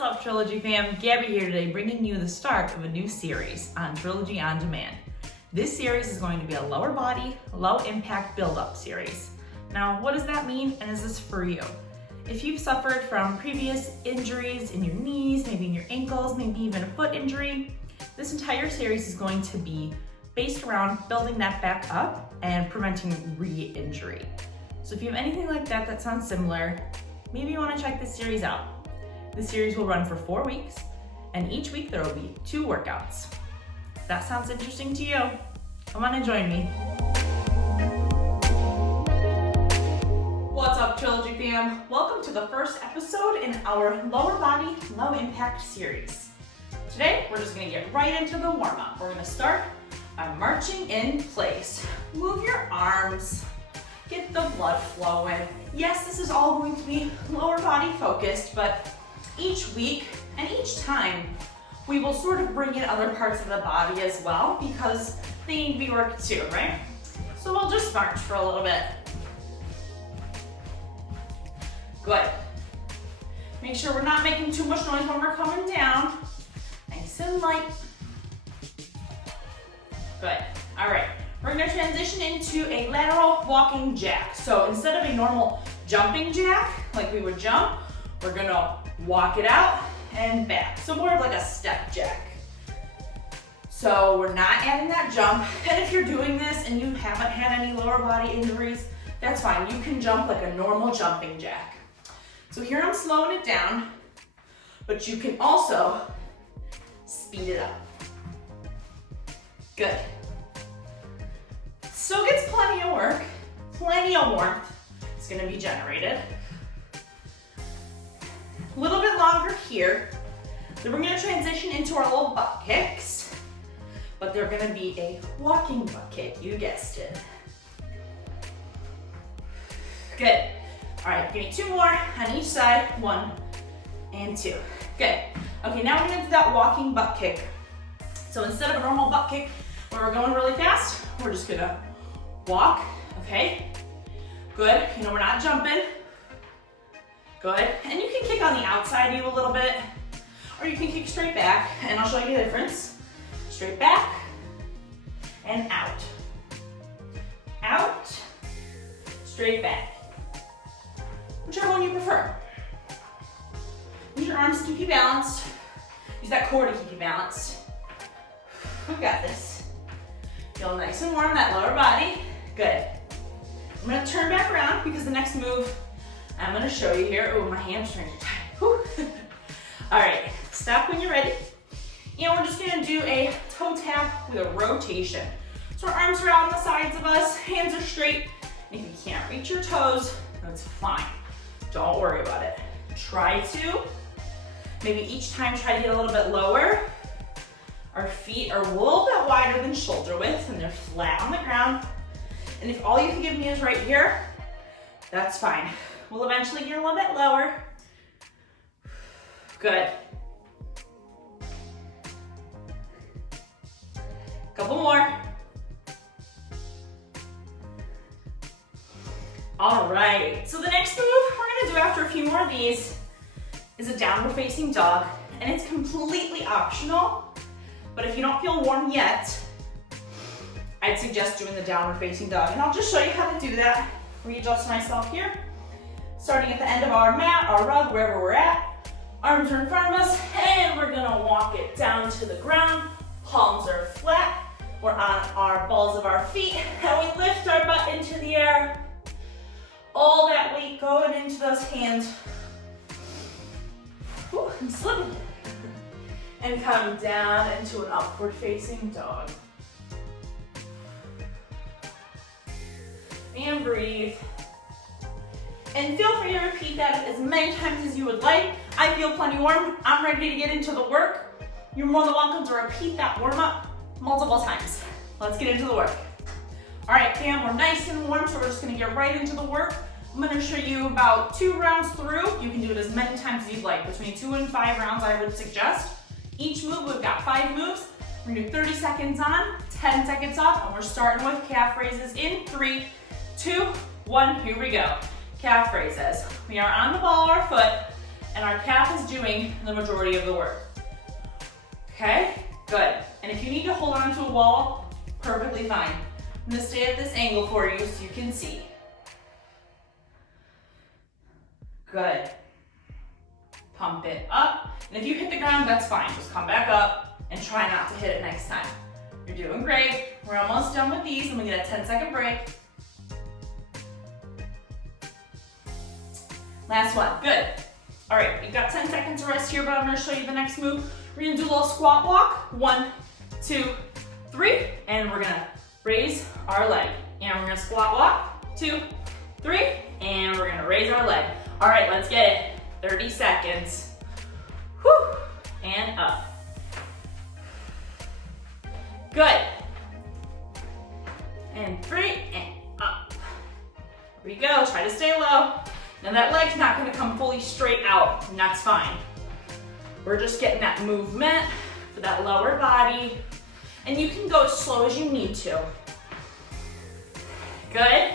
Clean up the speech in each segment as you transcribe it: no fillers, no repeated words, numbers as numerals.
What's up, Trilogy fam? Gabby here today, bringing you the start of a new series on Trilogy On Demand. This series is going to be a lower body, low impact build-up series. Now, what does that mean, and is this for you? If you've suffered from previous injuries in your knees, maybe in your ankles, maybe even a foot injury, this entire series is going to be based around building that back up and preventing re-injury. So if you have anything like that that sounds similar, maybe you want to check this series out. The series will run for 4 weeks, and each week there will be 2 workouts. If that sounds interesting to you, come on and join me. What's up, Trilogy fam? Welcome to the first episode in our lower body, low impact series. Today, we're just gonna get right into the warm-up. We're gonna start by marching in place. Move your arms, get the blood flowing. Yes, this is all going to be lower body focused, but each week and each time, we will sort of bring in other parts of the body as well because they need to be worked too, right? So we'll just march for a little bit. Good. Make sure we're not making too much noise when we're coming down. Nice and light. Good. All right. We're going to transition into a lateral walking jack. So instead of a normal jumping jack, like we would jump, we're going to walk it out and back. So more of like a step jack. So we're not adding that jump. And if you're doing this and you haven't had any lower body injuries, that's fine. You can jump like a normal jumping jack. So here I'm slowing it down, but you can also speed it up. Good. Still gets plenty of work, plenty of warmth is gonna be generated. A little bit longer here. Then we're gonna transition into our little butt kicks, but they're gonna be a walking butt kick, you guessed it. Good. All right, give me 2 more on each side, 1 and 2. Good. Okay, now we're gonna do that walking butt kick. So instead of a normal butt kick where we're going really fast, we're just gonna walk, okay? Good, you know we're not jumping. Good, and you can kick on the outside you a little bit, or you can kick straight back, and I'll show you the difference. Straight back, and out. Out, straight back. Whichever one you prefer. Use your arms to keep you balanced. Use that core to keep you balanced. We got this. Feel nice and warm in that lower body. Good. I'm gonna turn back around because the next move I'm gonna show you here. Oh, my hamstrings are tight. Whew. All right, stop when you're ready. And we're just gonna do a toe tap with a rotation. So our arms are out on the sides of us, hands are straight. And if you can't reach your toes, that's fine. Don't worry about it. Try to. Maybe each time try to get a little bit lower. Our feet are a little bit wider than shoulder width and they're flat on the ground. And if all you can give me is right here, that's fine. We'll eventually get a little bit lower. Good. Couple more. All right, so the next move we're gonna do after a few more of these is a downward facing dog, and it's completely optional, but if you don't feel warm yet, I'd suggest doing the downward facing dog, and I'll just show you how to do that. Readjust myself here. Starting at the end of our mat, our rug, wherever we're at. Arms are in front of us, and we're gonna walk it down to the ground. Palms are flat. We're on our balls of our feet, and we lift our butt into the air. All that weight going into those hands. Whew, I'm slipping. And come down into an upward facing dog. And breathe. And feel free to repeat that as many times as you would like. I feel plenty warm. I'm ready to get into the work. You're more than welcome to repeat that warm up multiple times. Let's get into the work. All right, fam, we're nice and warm, so we're just gonna get right into the work. I'm gonna show you about 2 rounds through. You can do it as many times as you'd like. Between 2 and 5 rounds, I would suggest. Each move, we've got 5 moves. We're gonna do 30 seconds on, 10 seconds off, and we're starting with calf raises in 3, 2, 1, here we go. Calf raises. We are on the ball of our foot, and our calf is doing the majority of the work. Okay, good. And if you need to hold on to a wall, perfectly fine. I'm gonna stay at this angle for you so you can see. Good. Pump it up. And if you hit the ground, that's fine. Just come back up and try not to hit it next time. You're doing great. We're almost done with these, and we get a 10-second break. Last one, good. All right, you've got 10 seconds to rest here, but I'm gonna show you the next move. We're gonna do a little squat walk. 1, 2, 3, and we're gonna raise our leg. And we're gonna squat walk, 2, 3, and we're gonna raise our leg. All right, let's get it. 30 seconds. Whew, and up. Good. And 3, and up. Here we go, try to stay low. Now that leg's not gonna come fully straight out, and that's fine. We're just getting that movement for that lower body. And you can go as slow as you need to. Good.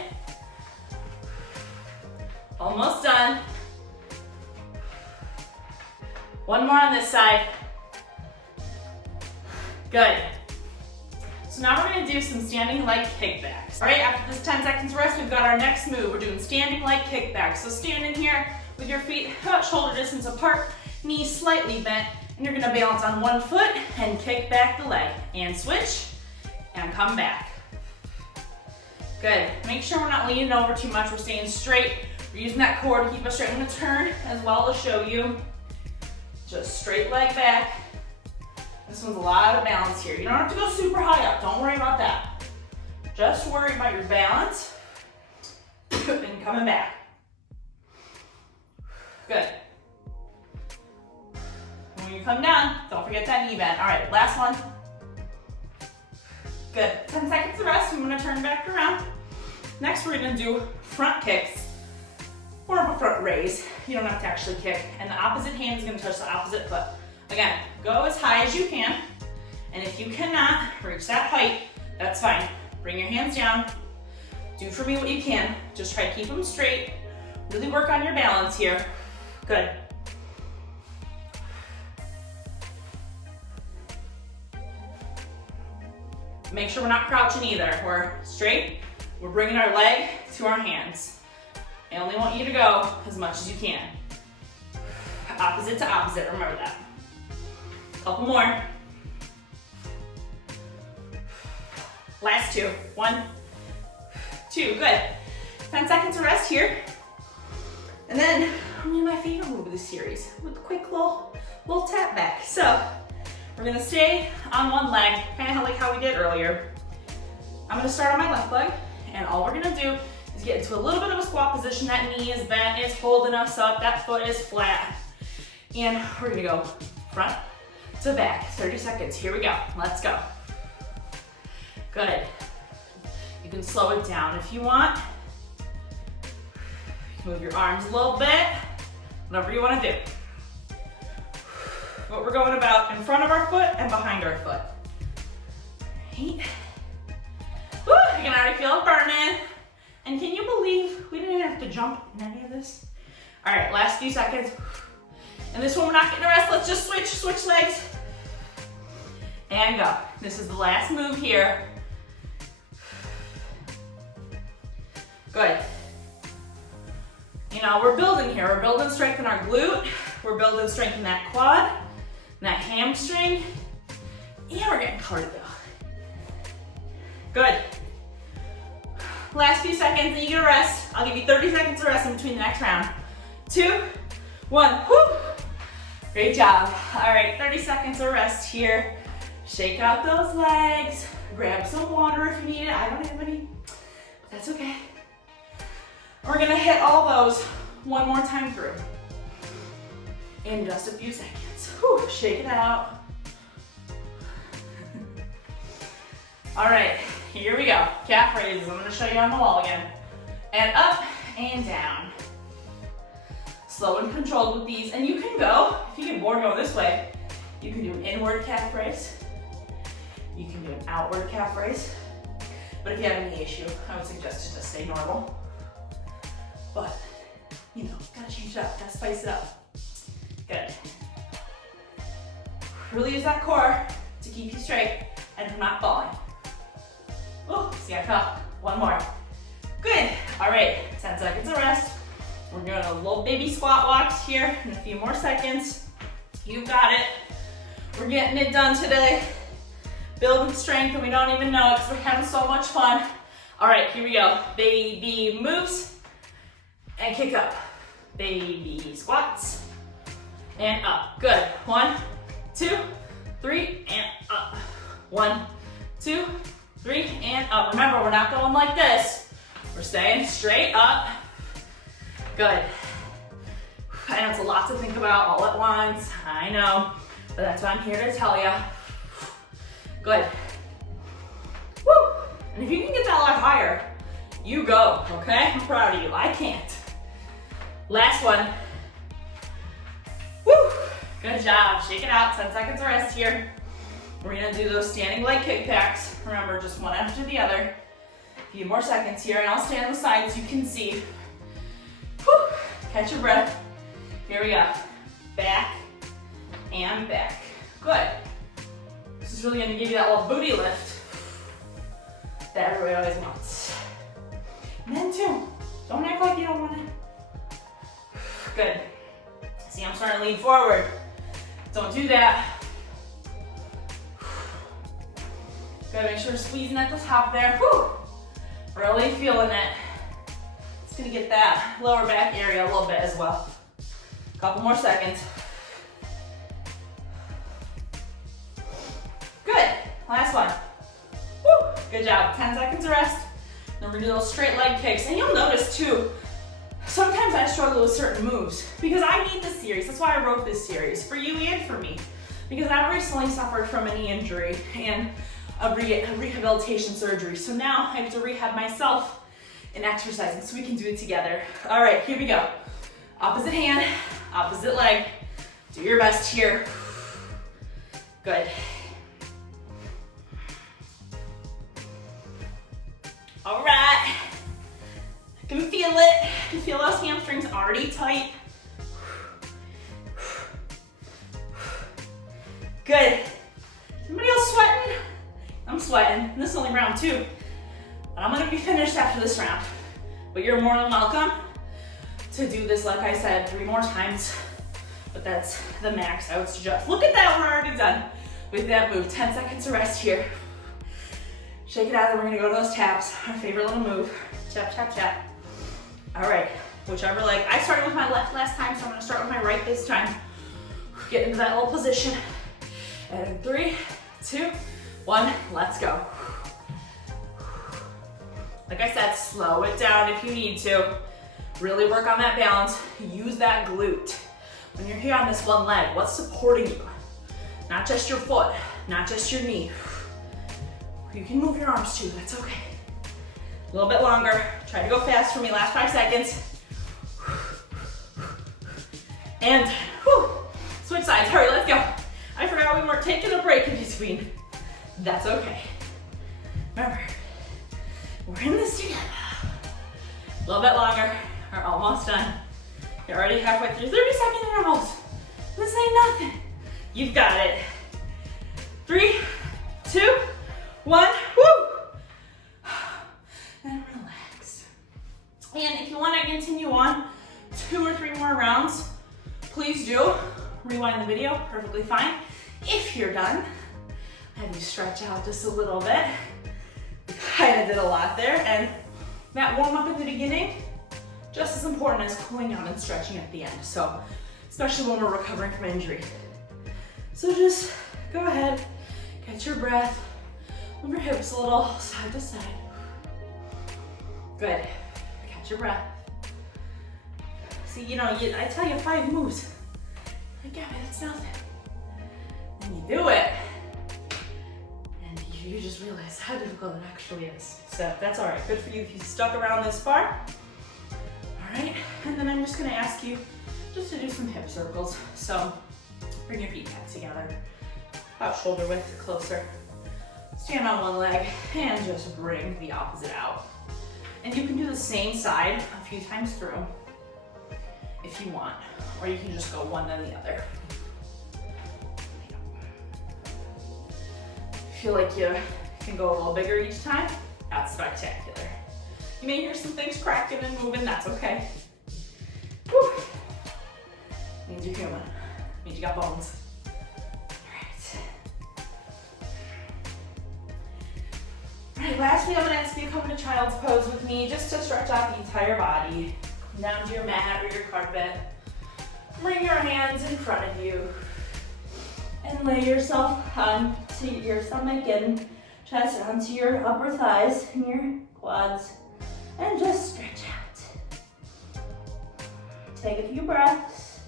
Almost done. One more on this side. Good. So now we're gonna do some standing leg kickbacks. All right, after this 10 seconds rest, we've got our next move. We're doing standing leg kickbacks. So stand in here with your feet about shoulder distance apart, knees slightly bent, and you're gonna balance on one foot and kick back the leg. And switch, and come back. Good. Make sure we're not leaning over too much. We're staying straight. We're using that core to keep us straight. I'm gonna turn as well to show you. Just straight leg back. This one's a lot of balance here. You don't have to go super high up. Don't worry about that. Just worry about your balance and coming back. Good. When you come down, don't forget that knee bend. All right, last one. Good. 10 seconds of rest. I'm gonna turn back around. Next, we're gonna do front kicks or a front raise. You don't have to actually kick. And the opposite hand is gonna touch the opposite foot. Again, go as high as you can. And if you cannot reach that height, that's fine. Bring your hands down. Do for me what you can. Just try to keep them straight. Really work on your balance here. Good. Make sure we're not crouching either. We're straight. We're bringing our leg to our hands. I only want you to go as much as you can. Opposite to opposite, remember that. Couple more. Last 2. 1, 2, good. 10 seconds of rest here. And then, my favorite move of the series, with a quick little tap back. So, we're gonna stay on one leg, kind of like how we did earlier. I'm gonna start on my left leg, and all we're gonna do is get into a little bit of a squat position. That knee is bent, it's holding us up, that foot is flat. And we're gonna go front to back, 30 seconds, here we go, let's go. Good. You can slow it down if you want. Move your arms a little bit, whatever you wanna do. But we're going about in front of our foot and behind our foot. Right. Woo, you can already feel it burning. And can you believe we didn't have to jump in any of this? All right, last few seconds. And this one we're not getting a rest. Let's just switch legs. And go. This is the last move here. Good. You know, we're building here. We're building strength in our glute. We're building strength in that quad, that hamstring, and we're getting cardio. Good. Last few seconds, and you get a rest. I'll give you 30 seconds of rest in between the next round. 2, 1, whoo. Great job. All right, 30 seconds of rest here. Shake out those legs. Grab some water if you need it. I don't have any, but that's okay. We're gonna hit all those one more time through in just a few seconds. Whew, shake it out. All right, here we go. Calf raises. I'm gonna show you on the wall again. And up and down. Slow and controlled with these. And you can go, if you get bored going this way, you can do an inward calf raise. You can do an outward calf raise. But if you have any issue, I would suggest to just stay normal. But, you know, gotta change it up, gotta spice it up. Good. Really use that core to keep you straight and from not falling. Oh, see, I fell. One more. Good. All right, 10 seconds of rest. We're doing a little baby squat walks here in a few more seconds. You've got it. We're getting it done today. Building strength and we don't even know it because we're having so much fun. All right, here we go. Baby moves and kick up. Baby squats and up. Good. 1, 2, 3, and up. 1, 2, 3, and up. Remember, we're not going like this. We're staying straight up. Good. I know it's a lot to think about all at once. I know, but that's what I'm here to tell you. Good. Woo! And if you can get that a lot higher, you go, okay? I'm proud of you. I can't. Last one. Woo! Good job. Shake it out. 10 seconds of rest here. We're gonna do those standing leg kick packs. Remember, just one after the other. A few more seconds here, and I'll stay on the side so you can see. Woo! Catch your breath. Here we go. Back and back. Good. This is really gonna give you that little booty lift that everybody always wants. And then two, don't act like you don't want it. Good. See, I'm starting to lean forward. Don't do that. Good, make sure you're squeezing at the top there. Whew. Really feeling it. It's gonna get that lower back area a little bit as well. Couple more seconds. Good, last one. Woo. Good job, 10 seconds of rest. Then we're gonna do those straight leg kicks. And you'll notice too, sometimes I struggle with certain moves because I need this series. That's why I wrote this series, for you and for me. Because I recently suffered from a knee injury and a rehabilitation surgery. So now I have to rehab myself in exercising so we can do it together. All right, here we go. Opposite hand, opposite leg. Do your best here. Good. All right. I can feel it. I can feel those hamstrings already tight. Good. Anybody else sweating? I'm sweating. This is only round 2. But I'm gonna be finished after this round. But you're more than welcome to do this, like I said, 3 more times. But that's the max I would suggest. Look at that, we're already done with that move. 10 seconds of rest here. Shake it out, and we're gonna go to those taps. Our favorite little move. Tap, tap, tap. All right, whichever leg. I started with my left last time, so I'm gonna start with my right this time. Get into that little position. And 3, 2, 1, let's go. Like I said, slow it down if you need to. Really work on that balance. Use that glute. When you're here on this one leg, what's supporting you? Not just your foot, not just your knee. You can move your arms too, that's okay. A little bit longer. Try to go fast for me, last 5 seconds. And whew, switch sides, hurry, let's go. I forgot we weren't taking a break in between. That's okay. Remember, we're in this together. A little bit longer, we're almost done. You're already halfway through 30-second intervals. This ain't nothing. You've got it. 3, 2, 1, woo! And relax. And if you want to continue on 2 or 3 more rounds, please do. Rewind the video, perfectly fine. If you're done, have you stretch out just a little bit. Kind of did a lot there, and that warm up in the beginning, just as important as cooling down and stretching at the end. So, especially when we're recovering from injury. So just go ahead, catch your breath, move your hips a little side to side. Good, catch your breath. See, you know, I tell you 5 moves. Like, yeah, that's nothing. And you do it, and you just realize how difficult it actually is. So that's all right, good for you if you stuck around this far. All right, and then I'm just gonna ask you just to do some hip circles. So bring your feet back together, about shoulder width, closer. Stand on one leg and just bring the opposite out. And you can do the same side a few times through if you want. or you can just go one then the other. Feel like you can go a little bigger each time? That's spectacular. You may hear some things cracking and moving, that's okay. Whew. Means you're human. Means you got bones. Alright, lastly, I'm gonna ask you to come into child's pose with me just to stretch out the entire body. Down to your mat or your carpet. Bring your hands in front of you. And lay yourself onto your stomach and chest onto your upper thighs and your quads. And just stretch out. Take a few breaths.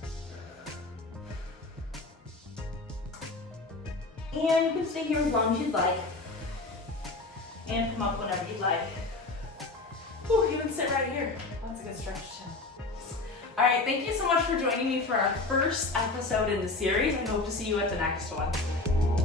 And you can stay here as long as you'd like. And come up whenever you'd like. Ooh, even sit right here. That's a good stretch too. All right, thank you so much for joining me for our first episode in the series. I hope to see you at the next one.